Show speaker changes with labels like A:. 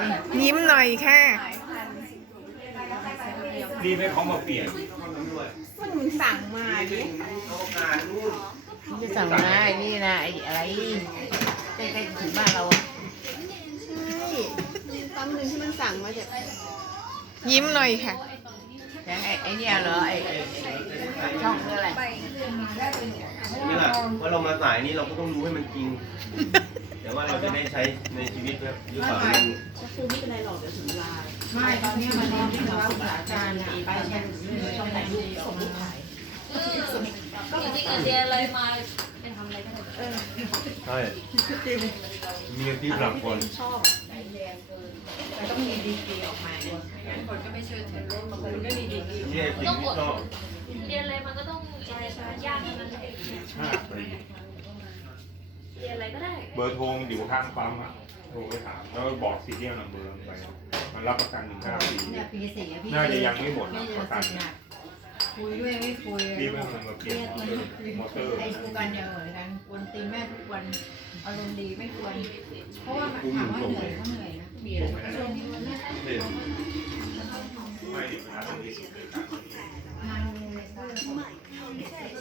A: ยิ้มหน่อยค่ะ
B: รีบให้เขามาเปลี่ยน
C: มันมึงสั่งมาดิ
D: จะสั่งมาไอ้นี่นะไอ้อะไรใกล้ๆถึงบ้านเราอ่ะ
C: ใช่ตำหนึ่งที่มันสั่งมาจาก
A: ยิ้มหน่อยค่ะ
D: ยังไอ้เนี่ยเหรอไอ้ช่องคืออะไร
E: นี่แหละว่าเรามาสายนี้เราก็ต้องรู้ให้มันจริงแต่ว่าเราจะได้ใช้ในชีวิตแบบยุคสมัย
C: คือไม่เป็นไรหรอกเดี๋ยวถึงเวลา
D: ไม่ตอนนี้มันเรียนที่เราศึกษาการไปแค่ช่องไหนลูกส่งลูกขาย
F: ก็จริงๆเรียนอะไรมาเป็นทำอะไรก็ได้
E: ใช่มีอาชีพหลักคน
C: ชอบ
D: แต่ต้องมีดีกรีออกมา
F: คนก็ไม่เชื่อถือบางคนก็มีดีกรี
E: นี่สิ่งที่ชอบ
F: เรียนอะไรมันก็ต้องยากทั้งนั้นเลยเรียนอะไรก็ได้
B: เบอร์โทรอยู่ข้างปั๊มอ่ะโทรไปถามแล้วบอกซีเรียลนัมเบอร์ไปมันรับประกัน1-5 ปี
D: เนี่ยปี4พี่
B: น่าจะยังไม่หมดประกัน
D: คุยด้วยไม่คุย
B: รีบให้มันมาเปลี่ยนมอเตอร์
D: ไอ้คุยกันอย่างเหมือนกันวนตีแม่ทุกวันอารมณ์ดีไม่ควรเพราะว่าถามว่าเหนื่อยก็เหนื่อยนะมีอะไรช่วงนี้มันไม่
B: ไม่เดี๋ยวนะต้องมีสุดเลย